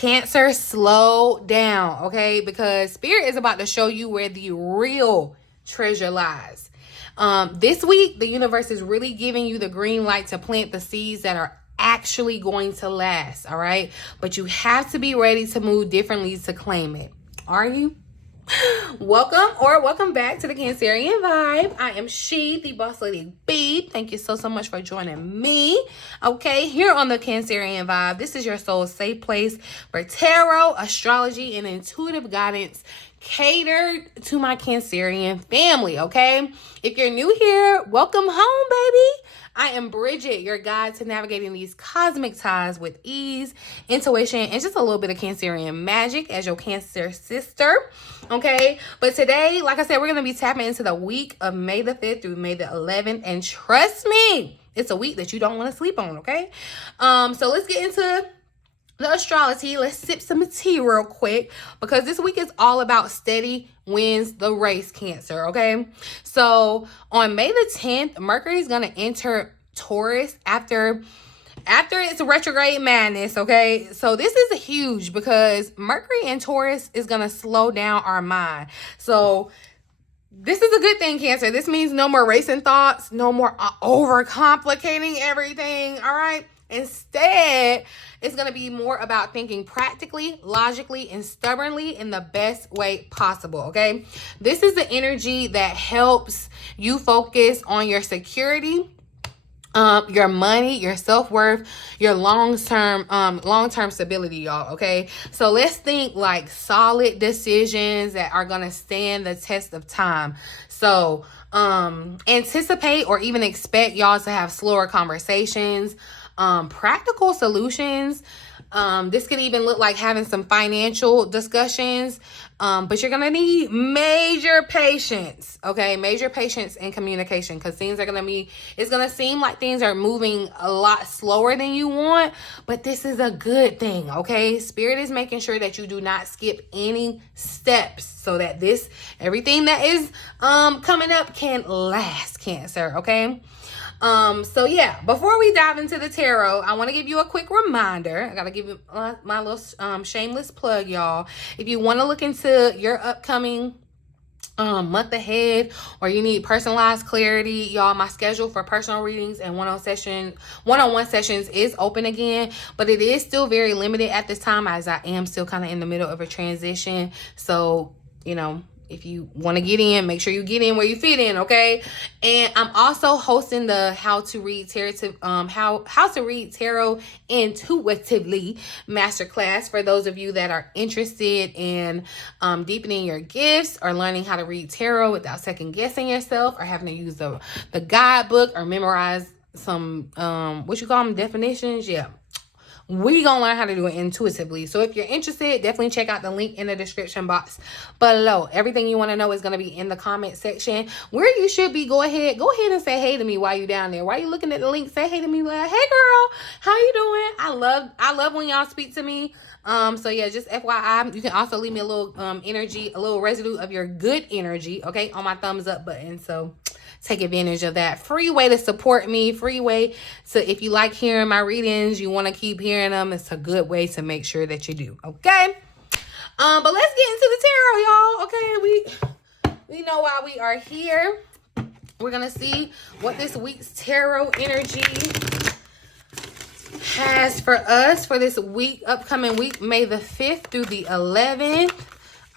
Cancer, slow down, okay? Because Spirit is about to show you where the real treasure lies. This week, the universe is really giving you the green light to plant the seeds that are actually going to last, all right? But you have to be ready to move differently to claim it. Are you? Welcome back to the Cancerian Vibe. I am the Boss Lady B. Thank you so much for joining me. Okay, here on the Cancerian Vibe, this is your soul's safe place for tarot, astrology, and intuitive guidance catered to my Cancerian family, okay? If you're new here, welcome home, baby. I am Bridget, your guide to navigating these cosmic ties with ease, intuition, and just a little bit of Cancerian magic as your Cancer sister, okay? But today, like I said, we're going to be tapping into the week of May the 5th through May the 11th, and trust me, it's a week that you don't want to sleep on, okay? So let's get into the astrology. Let's sip some tea real quick because this week is all about steady wins the race, Cancer, okay? So on May the 10th, Mercury is going to enter Taurus after its retrograde madness, okay? So this is huge because Mercury in Taurus is going to slow down our mind. So this is a good thing, Cancer. This means no more racing thoughts, no more overcomplicating everything, all right? Instead, it's going to be more about thinking practically, logically, and stubbornly in the best way possible, okay? This is the energy that helps you focus on your security, your money, your self-worth, your long-term stability, y'all, okay? So let's think like solid decisions that are going to stand the test of time. So anticipate or even expect y'all to have slower conversations, practical solutions. This could even look like having some financial discussions, but you're gonna need major patience, okay? Major patience and communication, because things are it's gonna seem like things are moving a lot slower than you want, but this is a good thing, okay? Spirit is making sure that you do not skip any steps so that everything that is coming up can last, Cancer, okay? So yeah, before we dive into the tarot, I want to give you a quick reminder. I got to give you my little shameless plug, y'all. If you want to look into your upcoming month ahead, or you need personalized clarity, y'all, my schedule for personal readings and one-on-one sessions is open again, but it is still very limited at this time as I am still kind of in the middle of a transition. So, you know, if you want to get in, make sure you get in where you fit in, okay? And I'm also hosting the how to read tarot intuitively masterclass for those of you that are interested in deepening your gifts or learning how to read tarot without second guessing yourself or having to use the guidebook or memorize some definitions. Yeah. We gonna learn how to do it intuitively. So if you're interested, definitely check out the link in the description box below. Everything you want to know is going to be in the comment section, where you should be. Go ahead and say hey to me while you're down there. While you're looking at the link, say hey to me, like, hey girl, how you doing? I love when y'all speak to me. So yeah, just FYI, you can also leave me a little energy, a little residue of your good energy, okay, on my thumbs up button. So take advantage of that. Free way to support me, free way to, if you like hearing my readings, you want to keep hearing them, it's a good way to make sure that you do, okay? But let's get into the tarot, y'all, okay? We know why we are here. We're going to see what this week's tarot energy has for us for this week, upcoming week, May the 5th through the 11th.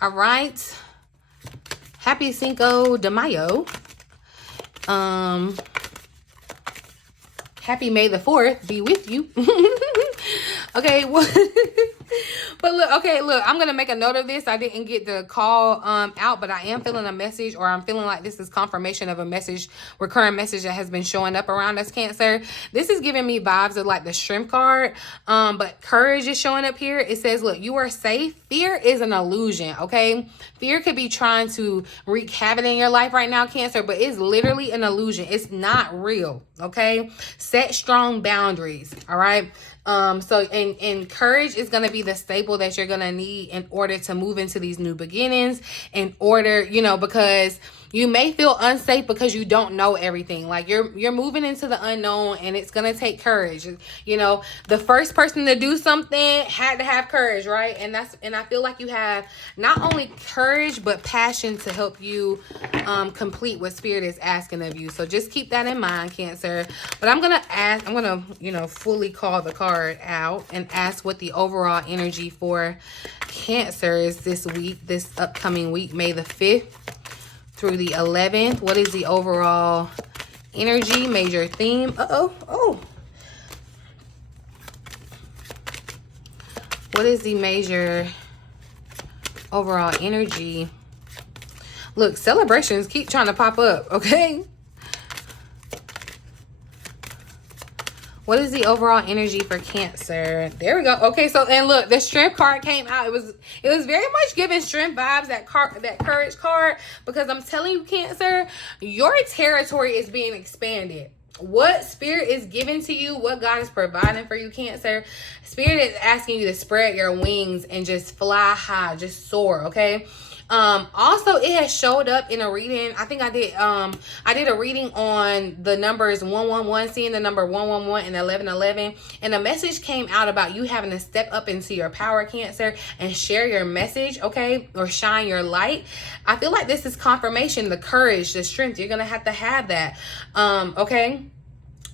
All right. Happy Cinco de Mayo. Happy May the 4th be with you. Okay, well, but look, I'm gonna make a note of this. I didn't get the call out, but I am feeling a message, or I'm feeling like this is confirmation of a message, recurring message that has been showing up around us, Cancer. This is giving me vibes of like the Shrimp card, but courage is showing up here. It says, look, you are safe. Fear is an illusion, okay? Fear could be trying to wreak havoc in your life right now, Cancer, but it's literally an illusion. It's not real, okay? Set strong boundaries, all right? And courage is going to be the staple that you're going to need in order to move into these new beginnings, in order, because You may feel unsafe because you don't know everything. Like you're moving into the unknown, and it's gonna take courage. You know, the first person to do something had to have courage, right? And I feel like you have not only courage but passion to help you complete what Spirit is asking of you. So just keep that in mind, Cancer. But I'm gonna you know, fully call the card out and ask what the overall energy for Cancer is this week, this upcoming week, May the 5th through the 11th. What is the overall energy, major theme? Oh. What is the major overall energy? Look, celebrations keep trying to pop up, okay? What is the overall energy for Cancer? There we go. Okay, so, and look, the strength card came out. It was very much giving strength vibes, that courage card, because I'm telling you, Cancer, your territory is being expanded. What Spirit is giving to you, what God is providing for you, Cancer, Spirit is asking you to spread your wings and just fly high, just soar, okay? Also, it has showed up in a reading. I think I did a reading on the numbers 111, seeing the number 111 and 1111, and a message came out about you having to step up into your power, Cancer, and share your message, okay, or shine your light. I feel like this is confirmation, the courage, the strength. You're gonna have to have that, okay?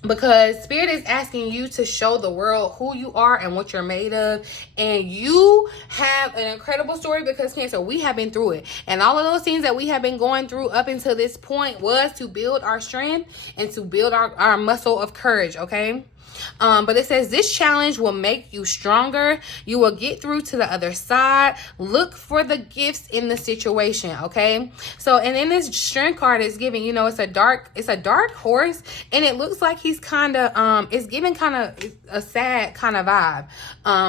Because Spirit is asking you to show the world who you are and what you're made of. And you have an incredible story, because Cancer, we have been through it. And all of those things that we have been going through up until this point was to build our strength and to build our muscle of courage, okay? But it says this challenge will make you stronger. You will get through to the other side. Look for the gifts in the situation, okay? So, and in this strength card, it's giving, you know, it's a dark horse, and it looks like he's kind of it's giving kind of a sad kind of vibe,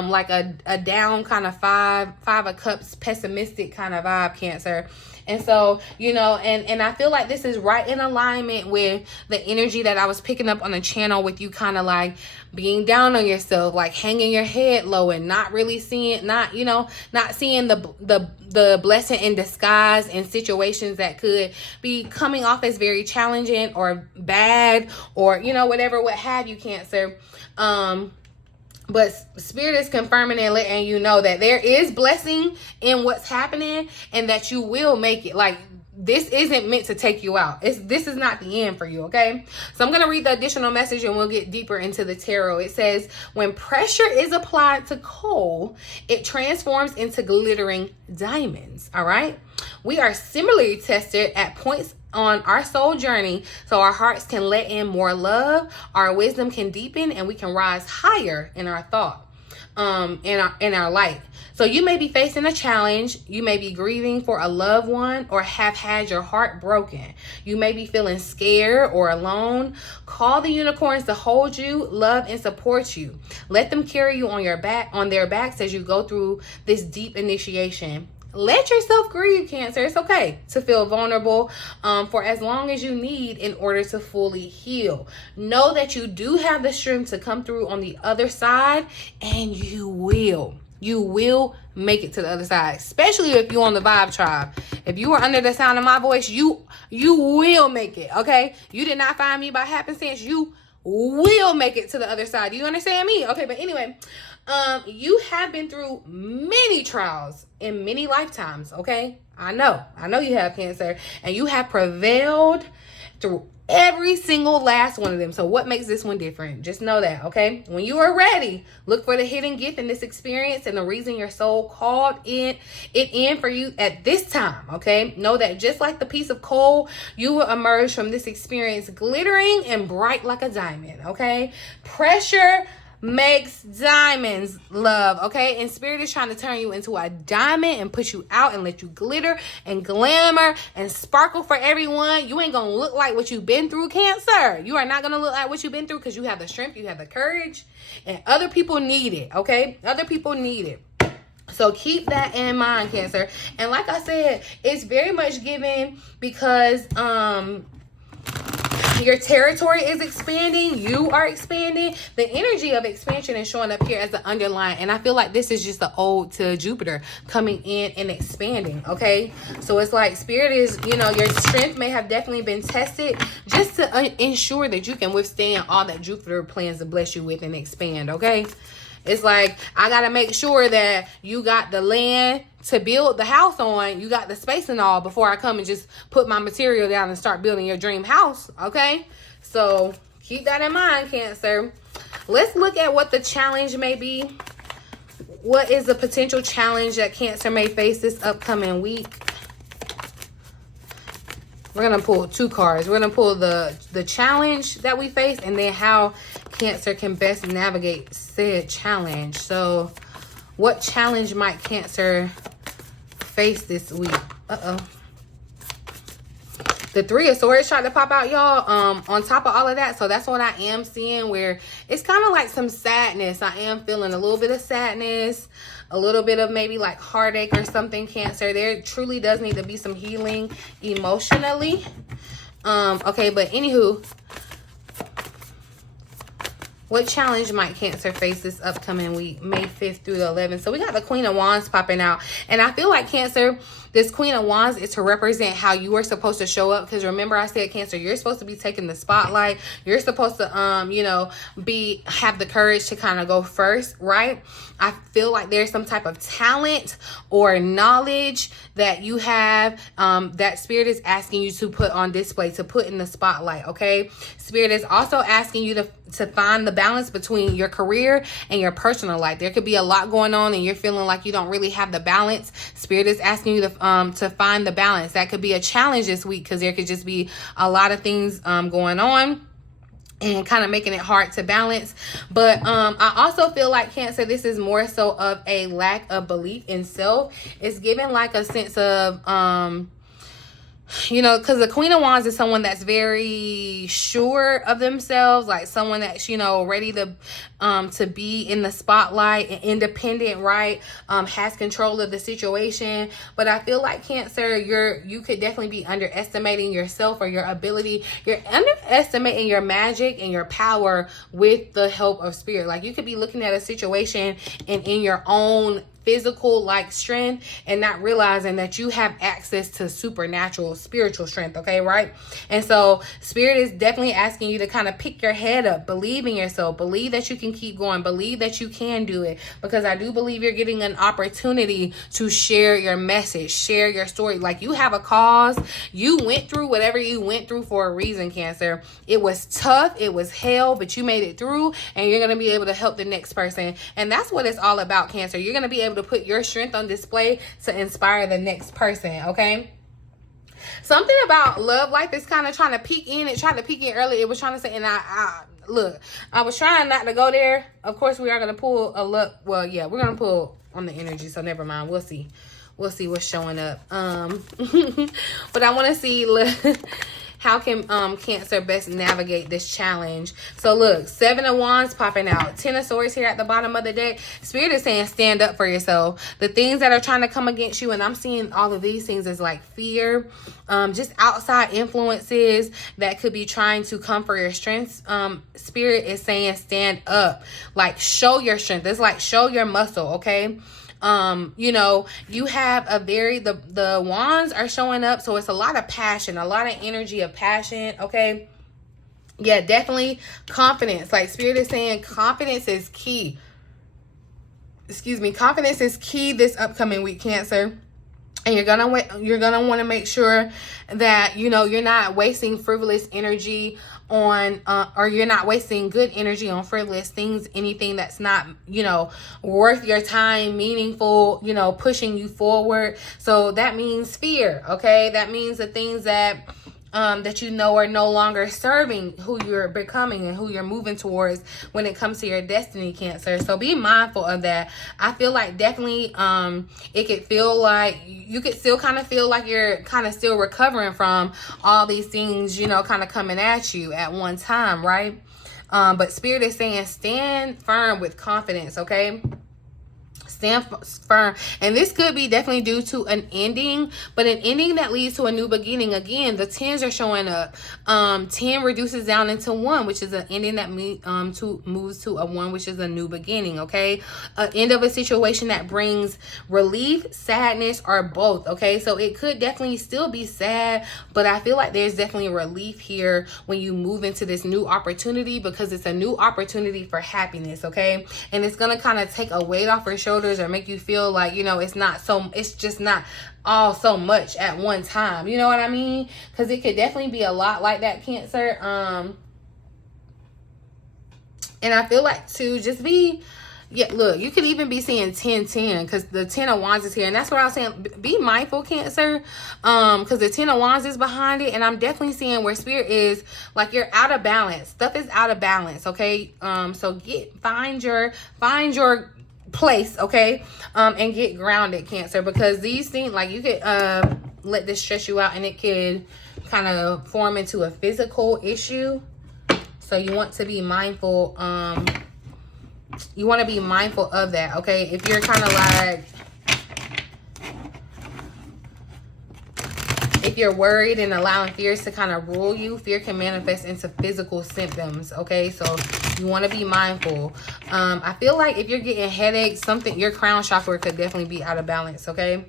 like a down kind of five of cups, pessimistic kind of vibe, Cancer. And so, you know, and I feel like this is right in alignment with the energy that I was picking up on the channel, with you kind of like being down on yourself, like hanging your head low and not really seeing, not seeing the blessing in disguise in situations that could be coming off as very challenging or bad, or, you know, whatever, what have you, Cancer. But Spirit is confirming and letting you know that there is blessing in what's happening, and that you will make it. Like, this isn't meant to take you out. This is not the end for you, okay? So I'm going to read the additional message, and we'll get deeper into the tarot. It says, when pressure is applied to coal, it transforms into glittering diamonds, all right? We are similarly tested at points on our soul journey, so our hearts can let in more love, our wisdom can deepen, and we can rise higher in our thought, in our light. So you may be facing a challenge. You may be grieving for a loved one, or have had your heart broken. You may be feeling scared or alone. Call the unicorns to hold you, love, and support you. Let them carry you on their backs as you go through this deep initiation. Let yourself grieve, Cancer. It's okay to feel vulnerable for as long as you need in order to fully heal. Know that you do have the strength to come through on the other side, and you will. You will make it to the other side, especially if you're on the Vibe Tribe. If you are under the sound of my voice, you will make it, okay? You did not find me by happenstance. You will make it to the other side. Do you understand me? Okay, but anyway, you have been through many trials in many lifetimes, okay? I know you have, Cancer, and you have prevailed through every single last one of them. So what makes this one different? Just know that, okay? When you are ready, look for the hidden gift in this experience and the reason your soul called it in for you at this time, okay? Know that just like the piece of coal, you will emerge from this experience glittering and bright like a diamond, okay? Pressure makes diamonds, love, okay? And Spirit is trying to turn you into a diamond and put you out and let you glitter and glamour and sparkle for everyone. You ain't gonna look like what you've been through, Cancer. You are not gonna look like what you've been through, because you have the strength, you have the courage, and other people need it, okay? Other people need it. So keep that in mind, Cancer. And like I said, it's very much given because Your territory is expanding. You are expanding. The energy of expansion is showing up here as the underline. And I feel like this is just the ode to Jupiter coming in and expanding, okay? So it's like Spirit is, you know, your strength may have definitely been tested just to ensure that you can withstand all that Jupiter plans to bless you with and expand, okay? It's like, I got to make sure that you got the land to build the house on. You got the space and all before I come and just put my material down and start building your dream house. Okay. So keep that in mind, Cancer. Let's look at what the challenge may be. What is the potential challenge that Cancer may face this upcoming week? We're going to pull 2 cards. We're going to pull the challenge that we face and then how Cancer can best navigate said challenge. So what challenge might Cancer face this week? The 3 of Swords tried to pop out, y'all, on top of all of that. So that's what I am seeing, where it's kind of like some sadness. I am feeling a little bit of sadness, a little bit of maybe like heartache or something, Cancer. There truly does need to be some healing emotionally. Okay, but anywho, what challenge might Cancer face this upcoming week, May 5th through the 11th? So we got the Queen of Wands popping out. And I feel like, Cancer, this Queen of Wands is to represent how you are supposed to show up. Because remember I said, Cancer, you're supposed to be taking the spotlight. You're supposed to, you know, have the courage to kind of go first, right? I feel like there's some type of talent or knowledge that you have that Spirit is asking you to put on display, to put in the spotlight, okay? Spirit is also asking you to find the balance between your career and your personal life. There could be a lot going on and you're feeling like you don't really have the balance. Spirit is asking you to find the balance. That could be a challenge this week because there could just be a lot of things going on and kind of making it hard to balance. But I also feel like, Cancer, this is more so of a lack of belief in self. It's given like a sense of you know, because the Queen of Wands is someone that's very sure of themselves, like someone that's, you know, ready to be in the spotlight and independent, right? Has control of the situation. But I feel like, Cancer, you could definitely be underestimating yourself or your ability. You're underestimating your magic and your power with the help of Spirit. Like you could be looking at a situation and in your own physical like strength and not realizing that you have access to supernatural spiritual strength, okay, right? And so Spirit is definitely asking you to kind of pick your head up, believe in yourself, believe that you can keep going, believe that you can do it, because I do believe you're getting an opportunity to share your message, share your story. Like you have a cause. You went through whatever you went through for a reason, Cancer. It was tough, it was hell, but you made it through and you're going to be able to help the next person. And that's what it's all about, Cancer. You're going to be able to put your strength on display to inspire the next person, okay? Something about love life is kind of trying to peek in. It tried to peek in early. It was trying to say, and look, I was trying not to go there. Of course, we are going to pull a look. Well, yeah, we're going to pull on the energy, so never mind. We'll see. We'll see what's showing up. But I want to see, look, how can Cancer best navigate this challenge? So look, 7 of Wands popping out, 10 of Swords here at the bottom of the deck. Spirit is saying stand up for yourself. The things that are trying to come against you, and I'm seeing all of these things as like fear, just outside influences that could be trying to come for your strengths. Spirit is saying stand up, like show your strength. It's like show your muscle, okay? You know, you have a the wands are showing up, so it's a lot of passion, a lot of energy of passion, okay? Yeah, definitely confidence. Like Spirit is saying confidence is key. Excuse me, confidence is key this upcoming week, Cancer. And you're gonna want to make sure that, you know, you're not wasting frivolous energy on or you're not wasting good energy on frivolous things, anything that's not, you know, worth your time, meaningful, you know, pushing you forward. So that means fear, okay? That means the things that that you know are no longer serving who you're becoming and who you're moving towards when it comes to your destiny, Cancer. So be mindful of that. I feel like definitely it could feel like you could still kind of feel like you're kind of still recovering from all these things, you know, kind of coming at you at one time, right? But Spirit is saying stand firm with confidence, okay? Stand firm. And this could be definitely due to an ending, but an ending that leads to a new beginning. Again, the 10s are showing up. 10 reduces down into 1, which is an ending that moves to a 1, which is a new beginning, okay? End of a situation that brings relief, sadness, or both, okay? So it could definitely still be sad, but I feel like there's definitely relief here when you move into this new opportunity, because it's a new opportunity for happiness, okay? And it's gonna kind of take a weight off your shoulders, or make you feel like, you know, it's just not all so much at one time, you know what I mean? Because it could definitely be a lot like that, Cancer. And I feel like to just be, yeah, look, you could even be seeing 10-10, because the 10 of Wands is here. And that's what I was saying. Be mindful, Cancer, because the 10 of Wands is behind it. And I'm definitely seeing where Spirit is, like, you're out of balance. Stuff is out of balance, okay? So find your place, okay? And get grounded, Cancer, because these things, like, you could let this stress you out, and it could kind of form into a physical issue. So you want to be mindful. You want to be mindful of that, okay? If you're kind of like, if you're worried and allowing fears to kind of rule you, fear can manifest into physical symptoms, okay? So you want to be mindful. I feel like if you're getting headaches, your crown chakra could definitely be out of balance, okay?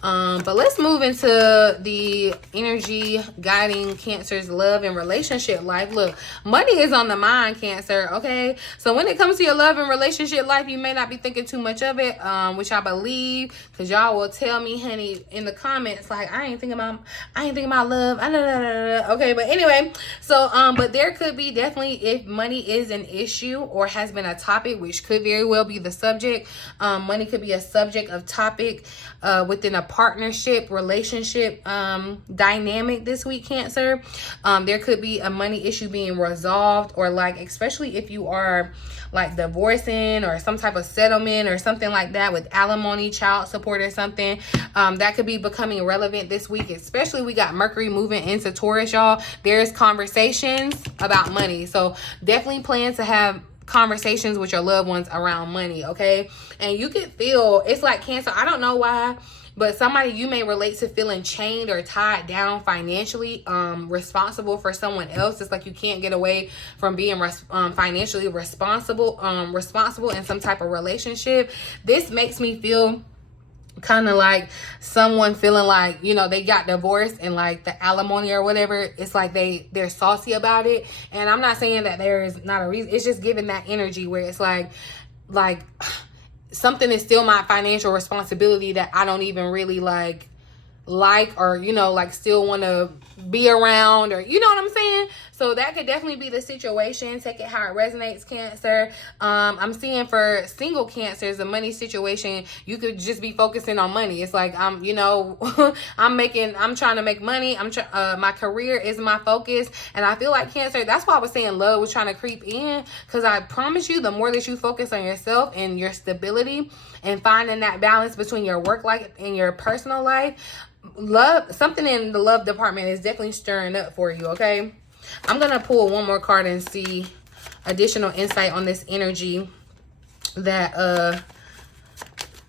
But let's move into the energy guiding Cancer's love and relationship life. Look, money is on the mind, Cancer, okay? So when it comes to your love and relationship life, you may not be thinking too much of it, which I believe, because y'all will tell me, honey, in the comments, like, I ain't thinking about love. Okay, but anyway, so but there could be definitely, if money is an issue or has been a topic, which could very well be the subject. Money could be a subject of topic within a partnership, relationship dynamic this week, Cancer. There could be a money issue being resolved, or like, especially if you are like divorcing or some type of settlement or something like that with alimony, child support or something, that could be becoming relevant this week. Especially we got Mercury moving into Taurus, y'all. There's conversations about money, so definitely plan to have conversations with your loved ones around money, okay? And you could feel, it's like, Cancer, I don't know why, but somebody you may relate to feeling chained or tied down financially, responsible for someone else. It's like you can't get away from being financially responsible in some type of relationship. This makes me feel kind of like someone feeling like, you know, they got divorced and like the alimony or whatever, it's like they're salty about it. And I'm not saying that there is not a reason. It's just giving that energy where it's like something is still my financial responsibility that I don't even really like or, you know, like still want to be around, or, you know what I'm saying? So that could definitely be the situation. Take it how it resonates, Cancer. I'm seeing for single Cancers, the money situation, you could just be focusing on money. It's like, you know, I'm trying to make money. My career is my focus. And I feel like, Cancer, that's why I was saying love was trying to creep in, because I promise you, the more that you focus on yourself and your stability and finding that balance between your work life and your personal life, love, something in the love department is definitely stirring up for you, okay? I'm gonna pull one more card and see additional insight on this energy that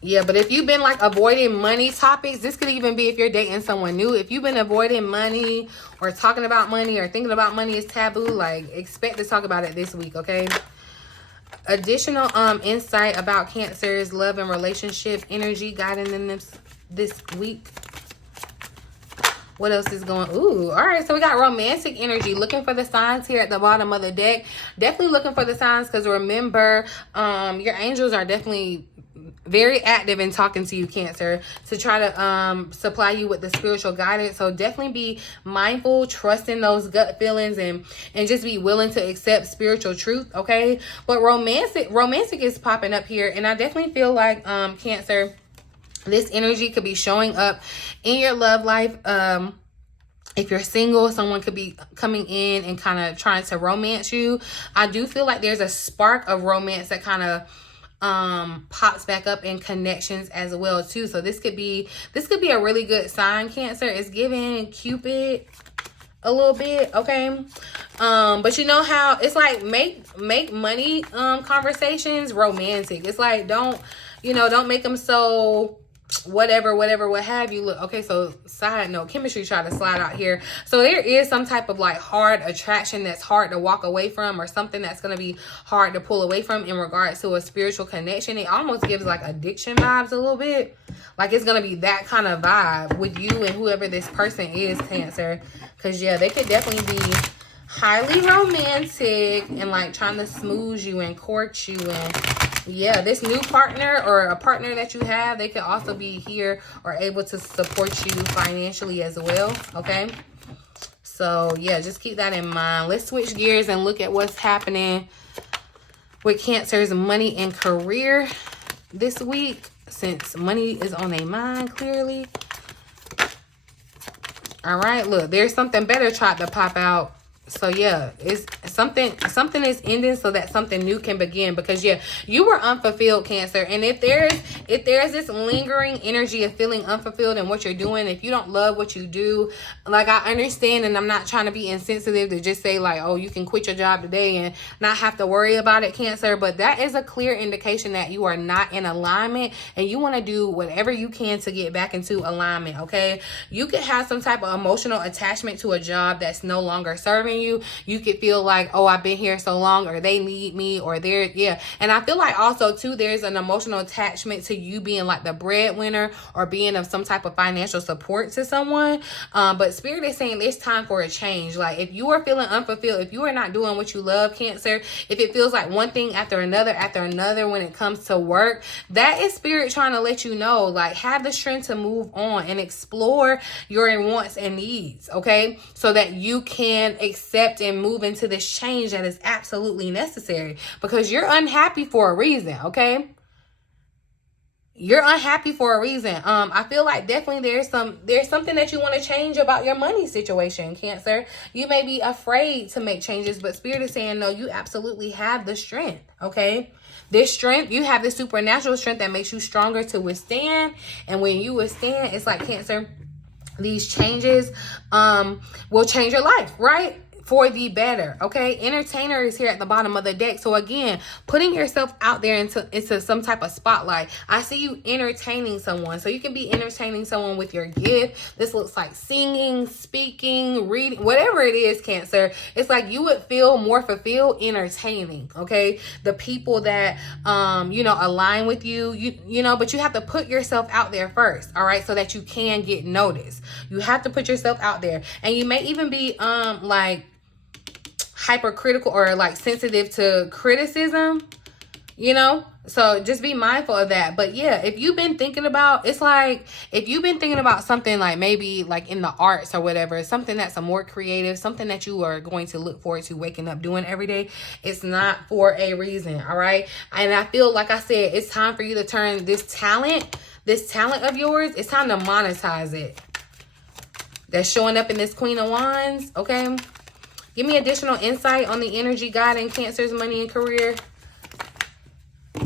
yeah, but if you've been like avoiding money topics, this could even be if you're dating someone new. If you've been avoiding money or talking about money or thinking about money is taboo, like, expect to talk about it this week, okay? Additional insight about Cancer's love and relationship energy guiding them this week. What else is going? Ooh, all right. So we got romantic energy. Looking for the signs here at the bottom of the deck. Definitely looking for the signs, because remember, your angels are definitely very active in talking to you, Cancer, to try to supply you with the spiritual guidance. So definitely be mindful, trust in those gut feelings, and just be willing to accept spiritual truth, okay? But romantic is popping up here, and I definitely feel like, Cancer, this energy could be showing up in your love life. If you're single, someone could be coming in and kind of trying to romance you. I do feel like there's a spark of romance that kind of pops back up in connections as well too. So this could be a really good sign, Cancer. It's giving Cupid a little bit, okay? But you know how it's like, make money conversations romantic. It's like, don't you know, don't make them so whatever, what have you. Look, okay, so side note, chemistry try to slide out here. So there is some type of like hard attraction that's hard to walk away from, or something that's going to be hard to pull away from in regards to a spiritual connection. It almost gives like addiction vibes a little bit. Like it's going to be that kind of vibe with you and whoever this person is, Cancer. Because yeah, they could definitely be highly romantic and like trying to smooth you and court you. And yeah, this new partner or a partner that you have, they could also be here or able to support you financially as well, okay? So yeah, just keep that in mind. Let's switch gears and look at what's happening with Cancer's money and career this week, since money is on their mind clearly. All right, look, there's something better tried to pop out. So yeah, it's something is ending so that something new can begin. Because yeah, you were unfulfilled, Cancer. And if there's this lingering energy of feeling unfulfilled in what you're doing, if you don't love what you do, like I understand, and I'm not trying to be insensitive to just say like, oh, you can quit your job today and not have to worry about it, Cancer. But that is a clear indication that you are not in alignment and you want to do whatever you can to get back into alignment, okay? You could have some type of emotional attachment to a job that's no longer serving you. You could feel like, oh, I've been here so long, or they need me, or they're, yeah. And I feel like also too, there's an emotional attachment to you being like the breadwinner or being of some type of financial support to someone. But Spirit is saying it's time for a change. Like if you are feeling unfulfilled, if you are not doing what you love, Cancer, if it feels like one thing after another when it comes to work, that is Spirit trying to let you know, like, have the strength to move on and explore your wants and needs, okay? So that you can accept and move into this change that is absolutely necessary, because you're unhappy for a reason, okay? You're unhappy for a reason. I feel like definitely there's something that you want to change about your money situation, Cancer. You may be afraid to make changes, but Spirit is saying, no, you absolutely have the strength, okay? This strength, you have the supernatural strength that makes you stronger to withstand. And when you withstand, it's like, Cancer, these changes will change your life, right? For the better, okay? Entertainer is here at the bottom of the deck. So again, putting yourself out there into some type of spotlight. I see you entertaining someone. So you can be entertaining someone with your gift. This looks like singing, speaking, reading, whatever it is, Cancer. It's like you would feel more fulfilled entertaining, okay? The people that, you know, align with you, you know, but you have to put yourself out there first, all right? So that you can get noticed. You have to put yourself out there. And you may even be, like, hypercritical or like sensitive to criticism, you know, so just be mindful of that. But yeah, if you've been thinking about, it's like if you've been thinking about something like maybe like in the arts or whatever, something that's a more creative, something that you are going to look forward to waking up doing every day, it's not for a reason, all right? And I feel like I said, it's time for you to turn this talent of yours, it's time to monetize it. That's showing up in this Queen of Wands, okay? Give me additional insight on the energy guiding Cancer's money and career.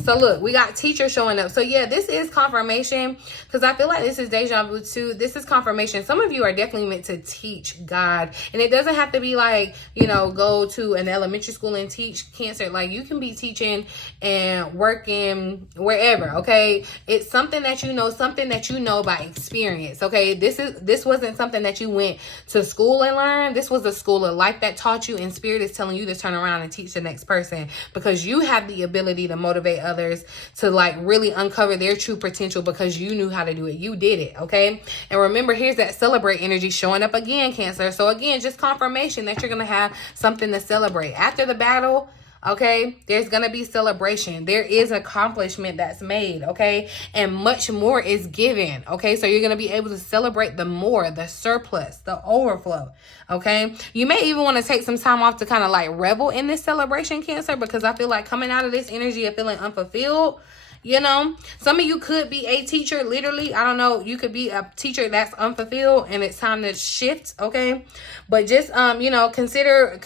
So look, we got teacher showing up. So yeah, this is confirmation, because I feel like this is deja vu too. This is confirmation. Some of you are definitely meant to teach God. And it doesn't have to be like, you know, go to an elementary school and teach, Cancer. Like you can be teaching and working wherever, okay? It's something that you know by experience, okay? This wasn't something that you went to school and learned. This was a school of life that taught you, and Spirit is telling you to turn around and teach the next person, because you have the ability to motivate others to like really uncover their true potential, because you knew how to do it. You did it, okay? And remember, here's that celebrate energy showing up again, Cancer. So again, just confirmation that you're gonna have something to celebrate after the battle. Okay, there's gonna be celebration. There is accomplishment that's made, okay? And much more is given, okay? So you're gonna be able to celebrate the more, the surplus, the overflow, okay? You may even want to take some time off to kind of like revel in this celebration, Cancer, because I feel like coming out of this energy of feeling unfulfilled, you know, some of you could be a teacher, literally. I don't know. You could be a teacher that's unfulfilled and it's time to shift, okay? But just, you know, consider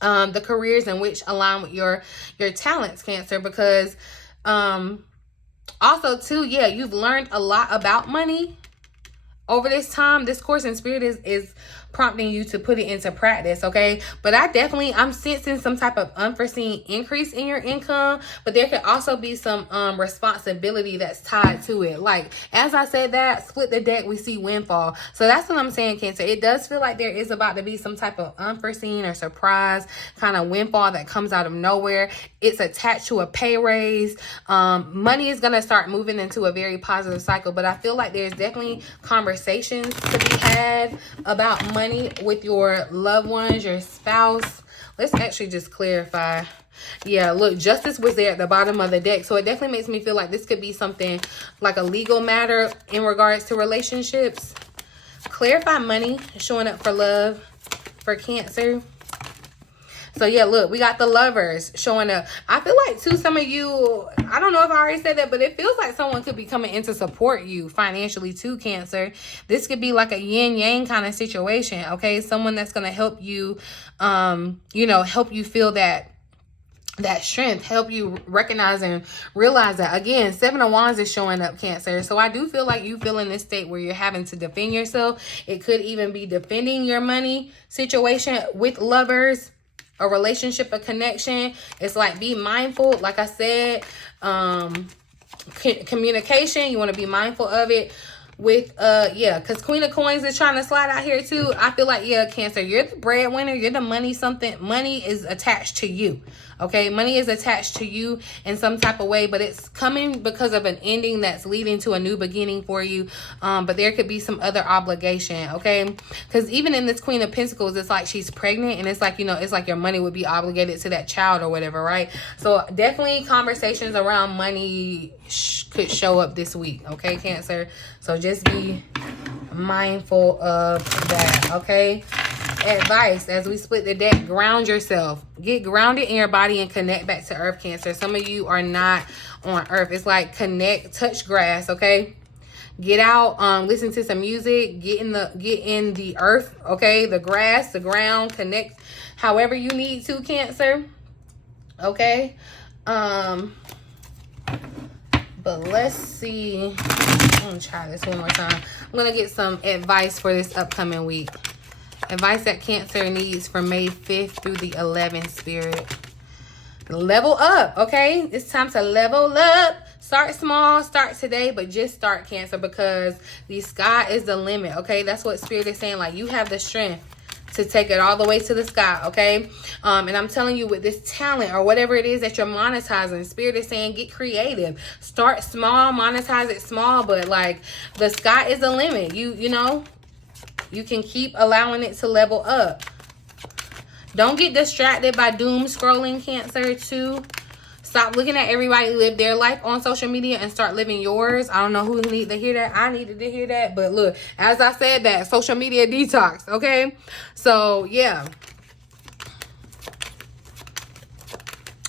the careers in which align with your talents, Cancer, because also too, yeah, you've learned a lot about money over this time. This course in Spirit is prompting you to put it into practice, okay? But I'm sensing some type of unforeseen increase in your income, but there could also be some responsibility that's tied to it. Like, as I said that, split the deck, we see windfall. So that's what I'm saying, Cancer. It does feel like there is about to be some type of unforeseen or surprise kind of windfall that comes out of nowhere. It's attached to a pay raise. Money is going to start moving into a very positive cycle, but I feel like there's definitely conversations to be had about money with your loved ones, your spouse. Let's actually just clarify. Yeah, look, justice was there at the bottom of the deck. So it definitely makes me feel like this could be something like a legal matter in regards to relationships. Clarify money, showing up for love for Cancer. So yeah, look, we got the Lovers showing up. I feel like too, some of you, I don't know if I already said that, but it feels like someone could be coming in to support you financially too, Cancer. This could be like a yin yang kind of situation, okay? Someone that's going to help you, you know, help you feel that strength, help you recognize and realize that. Again, Seven of Wands is showing up, Cancer. So I do feel like you feel in this state where you're having to defend yourself. It could even be defending your money situation with lovers, a relationship, a connection. It's like, be mindful. Like I said, communication, you want to be mindful of it. With yeah, because Queen of Coins is trying to slide out here too. I feel like, yeah, Cancer, you're the breadwinner, you're the money, money is attached to you, okay? Money is attached to you in some type of way, but it's coming because of an ending that's leading to a new beginning for you. But there could be some other obligation, okay? Because even in this Queen of Pentacles, it's like she's pregnant, and it's like, you know, it's like your money would be obligated to that child or whatever, right? So definitely conversations around money could show up this week, okay, Cancer? So just be mindful of that, okay? Advice, as we split the deck, ground yourself. Get grounded in your body and connect back to earth, Cancer. Some of you are not on earth. It's like connect, touch grass, okay? Get out, listen to some music, get in the earth, okay? The grass, the ground, connect however you need to, Cancer, okay? But let's see. I'm gonna try this one more time. I'm gonna get some advice for this upcoming week. Advice that Cancer needs from May 5th through the 11th, Spirit. Level up, okay? It's time to level up. Start small, start today, but just start, Cancer, because the sky is the limit, okay? That's what Spirit is saying. Like, you have the strength to take it all the way to the sky, okay? And I'm telling you, with this talent or whatever it is that you're monetizing, Spirit is saying, get creative. Start small, monetize it small, but like, the sky is the limit. You know, you can keep allowing it to level up. Don't get distracted by doom scrolling, Cancer, too. Stop looking at everybody live their life on social media and start living yours. I don't know who needed to hear that. I needed to hear that. But look, as I said, that social media detox, okay? So, yeah.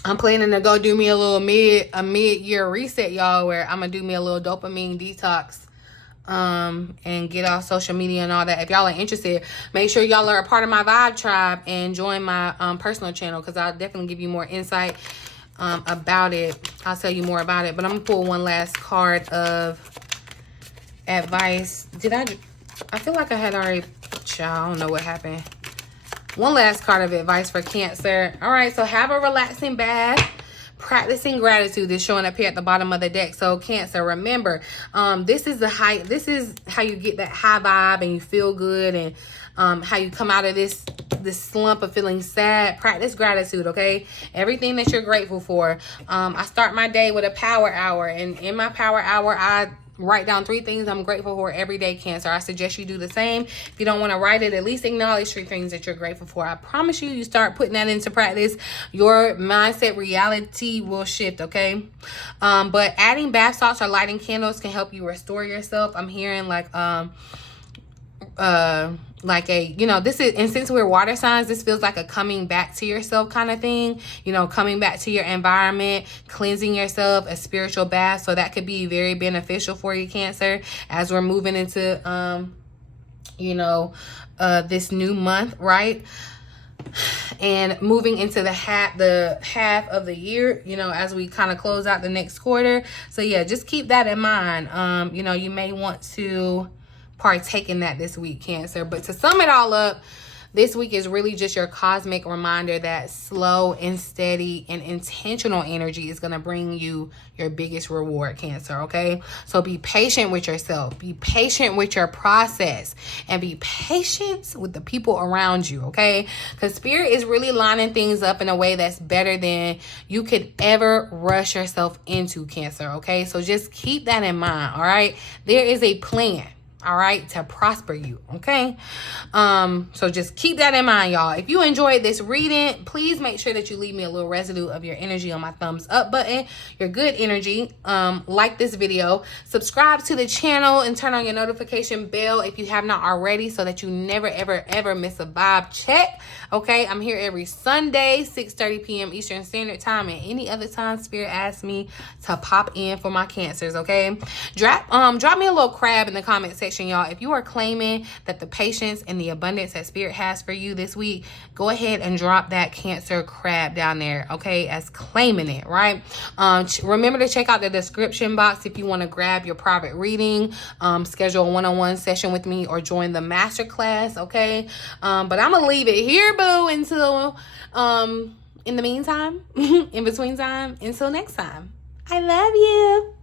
I'm planning to go do me a little mid-year reset, y'all, where I'm going to do me a little dopamine detox. And get off social media and all that. If y'all are interested, make sure y'all are a part of my Vibe Tribe and join my personal channel, because I'll definitely give you more insight about it. I'll tell you more about it. But I'm gonna pull one last card of advice. I feel like I had already, I don't know what happened. One last card of advice for Cancer. All right, so have a relaxing bath. Practicing gratitude is showing up here at the bottom of the deck. So Cancer, remember, this is how you get that high vibe and you feel good, and how you come out of this slump of feeling sad. Practice gratitude, okay? Everything that you're grateful for. I start my day with a power hour, and in my power hour, I write down 3 things I'm grateful for every day, Cancer. I suggest you do the same. If you don't want to write it, at least acknowledge 3 things that you're grateful for. I promise you, you start putting that into practice, your mindset reality will shift, okay? But adding bath salts or lighting candles can help you restore yourself. I'm hearing like a, you know, this is, and since we're water signs, this feels like a coming back to yourself kind of thing, you know, coming back to your environment, cleansing yourself, a spiritual bath. So that could be very beneficial for you, Cancer, as we're moving into you know, this new month, right? And moving into the half of the year, you know, as we kind of close out the next quarter. So yeah, just keep that in mind. You know, you may want to partake in that this week, Cancer. But to sum it all up, this week is really just your cosmic reminder that slow and steady and intentional energy is going to bring you your biggest reward, Cancer, okay? So be patient with yourself. Be patient with your process. And be patient with the people around you, okay? Because Spirit is really lining things up in a way that's better than you could ever rush yourself into, Cancer, okay? So just keep that in mind, all right? There is a plan, all right, to prosper you, okay? So just keep that in mind, y'all. If you enjoyed this reading, please make sure that you leave me a little residue of your energy on my thumbs up button, your good energy. Like this video, subscribe to the channel, and turn on your notification bell if you have not already, so that you never ever ever miss a vibe check, okay? I'm here every Sunday, 6:30 p.m. Eastern Standard Time, and any other time Spirit asks me to pop in for my Cancers, okay? Drop me a little crab in the comment section, y'all. If you are claiming that the patience and the abundance that Spirit has for you this week, go ahead and drop that Cancer crab down there, okay, as claiming it, right? Remember to check out the description box if you want to grab your private reading, schedule a one-on-one session with me, or join the masterclass, okay? But I'm gonna leave it here, boo, until in the meantime, in between time, until next time. I love you.